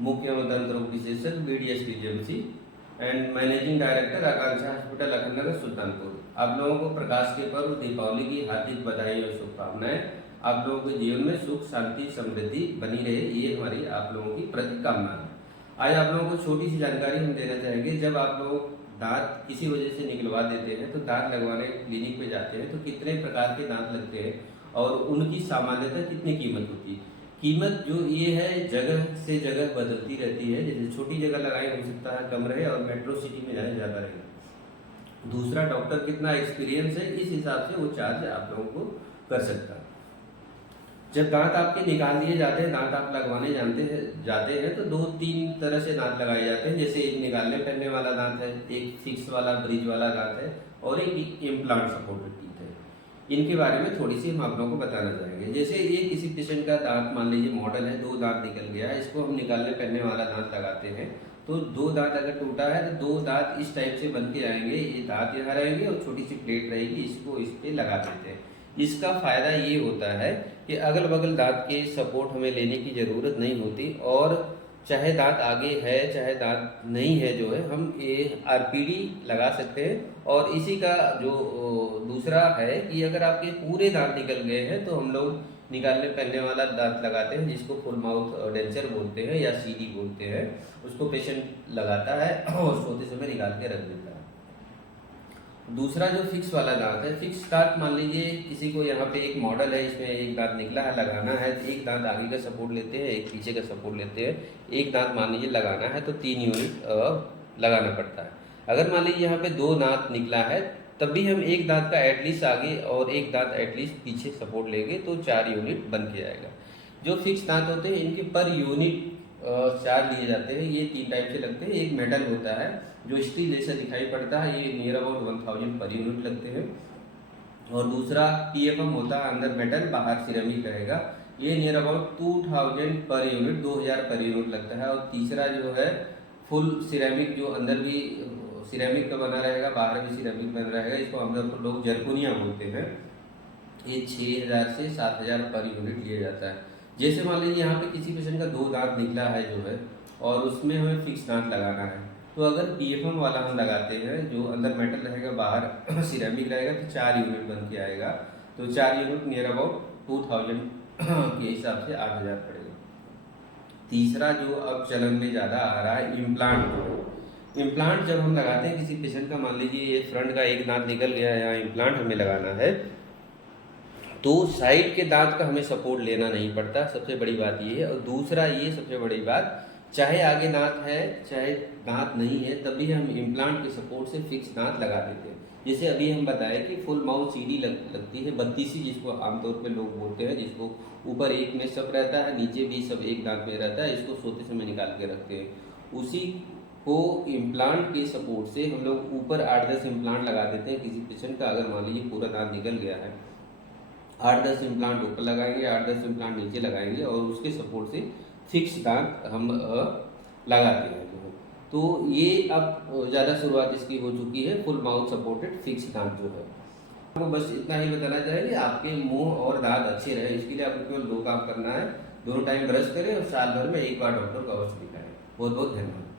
मुख्य दंत रोग विशेषज्ञ BDS and managing director Akanksha hospital Akhandnagar Sultanpur. आप लोगों को प्रकाश के पर्व दीपावली की हार्दिक बधाई और शुभकामनाएं। आप लोगों के जीवन में सुख शांति समृद्धि बनी रहे, ये हमारी आप लोगों की प्रतिकामना है। आज आप लोगों को छोटी सी जानकारी हम देना चाहेंगे। जब आप लोग दांत किसी वजह से निकलवा देते हैं तो दांत लगवाने क्लिनिक पे जाते हैं तो कितने प्रकार के दांत लगते हैं और उनकी सामान्यतः कितनी कीमत होती है। कीमत जो ये है जगह से जगह बदलती रहती है। जैसे छोटी जगह लगाए हो सकता है कम रहे और मेट्रो सिटी में जाए ज़्यादा रहेगा। दूसरा, डॉक्टर कितना एक्सपीरियंस है इस हिसाब से वो चार्ज आप लोगों को कर सकता है। जब दांत आपके निकाल दिए जाते हैं, दांत आप लगवाने जाते हैं तो 2-3 तरह से दांत लगाए जाते हैं। जैसे एक निकालने पहनने वाला दांत है, एक फिक्स वाला ब्रिज वाला दांत है और एक इम्प्लांट सपोर्टेड टीथ है। इनके बारे में थोड़ी सी हम आप लोगों को बताना चाहेंगे। जैसे ये किसी पेशेंट का दांत मान लीजिए मॉडल है, 2 दांत निकल गया है, इसको हम निकालने पहनने वाला दांत लगाते हैं तो 2 दांत अगर टूटा है तो 2 दांत इस टाइप से बन के आएंगे। ये दांत यहाँ रहेंगे और छोटी सी प्लेट रहेगी, इसको इस पे लगा देते हैं। इसका फायदा ये होता है कि अगल बगल दांत के सपोर्ट हमें लेने की ज़रूरत नहीं होती और चाहे दांत आगे है चाहे दांत नहीं है, जो है हम ये RPD लगा सकते हैं। और इसी का जो दूसरा है कि अगर आपके पूरे दांत निकल गए हैं तो हम लोग निकालने पहनने वाला दांत लगाते हैं जिसको फुल माउथ डेंचर बोलते हैं या CD बोलते हैं। उसको पेशेंट लगाता है और सोते समय निकाल के रख देता है। दूसरा जो फिक्स वाला दांत है, फिक्स दांत मान लीजिए किसी को यहाँ पे एक मॉडल है, इसमें एक दांत निकला है, लगाना है तो एक दांत आगे का सपोर्ट लेते हैं, एक पीछे का सपोर्ट लेते हैं। एक दांत मान लीजिए लगाना है तो 3 यूनिट लगाना पड़ता है। अगर मान लीजिए यहाँ पे 2 दांत निकला है तब भी हम एक दांत का एटलीस्ट आगे और एक दांत एटलीस्ट पीछे सपोर्ट लेंगे तो 4 यूनिट बन के जाएगा। जो फिक्स दांत होते हैं इनके पर यूनिट चार्ज लिए जाते हैं। ये 3 टाइप से लगते हैं। एक मेटल होता है जो स्टील जैसा दिखाई पड़ता है, ये नियर अबाउट 1000 पर यूनिट लगते हैं। और दूसरा PFM होता है, अंदर मेटल बाहर सिरेमिक रहेगा, ये near about 2000 per unit 2000 per unit लगता है। और तीसरा जो है फुल सिरेमिक, जो अंदर भी सिरेमिक का बना रहेगा बाहर भी सिरेमिक बना रहेगा, इसको हम लोग जरकुनिया बोलते हैं। ये 6000 से 7000 पर यूनिट लिया जाता है। जैसे मान लीजिए यहाँ पे किसी पेशेंट का 2 दांत निकला है जो है और उसमें हमें फिक्स दांत लगाना है तो अगर PFM वाला हम लगाते हैं जो अंदर मेटल रहेगा बाहर सिरेमिक रहेगा तो 4 यूनिट बन के आएगा। तो 4 यूनिट नियर अबाउट 2000 के हिसाब से 8000 पड़ेगा। तीसरा जो अब चलन में ज़्यादा आ रहा है इम्प्लांट। इम्प्लांट जब हम लगाते हैं किसी पेशेंट का, मान लीजिए ये फ्रंट का एक दांत निकल गया है, यहाँ इम्प्लांट हमें लगाना है तो साइड के दांत का हमें सपोर्ट लेना नहीं पड़ता, सबसे बड़ी बात ये है। और दूसरा ये सबसे बड़ी बात, चाहे आगे दांत है चाहे दांत नहीं है तब भी हम इम्प्लांट के सपोर्ट से फिक्स दांत लगा देते हैं। जैसे अभी हम बताए कि फुल माउथ CD लगती है 32, जिसको आमतौर पे लोग बोलते हैं, जिसको ऊपर एक में सब रहता है नीचे भी सब एक दांत में रहता है, इसको सोते समय निकाल के रखते हैं। उसी को इम्प्लांट के सपोर्ट से हम लोग ऊपर 8-10 इम्प्लांट लगा देते हैं। किसी पेशेंट का अगर मान लीजिए पूरा दांत निकल गया है, 8-10 इम्प्लांट ऊपर लगाएंगे, 8-10 इम्प्लांट नीचे लगाएंगे और उसके सपोर्ट से फिक्स दांत हम लगाते हैं। तो ये अब ज़्यादा शुरुआत इसकी हो चुकी है, फुल माउथ सपोर्टेड फिक्स दांत जो है। आपको बस इतना ही बताना चाहेंगे, आपके मुंह और दांत अच्छे रहे इसके लिए आपको केवल 2 काम करना है। दोनों टाइम ब्रश करें और साल भर में 1 बार डॉक्टर को अवश्य दिखाएं। बहुत बहुत धन्यवाद।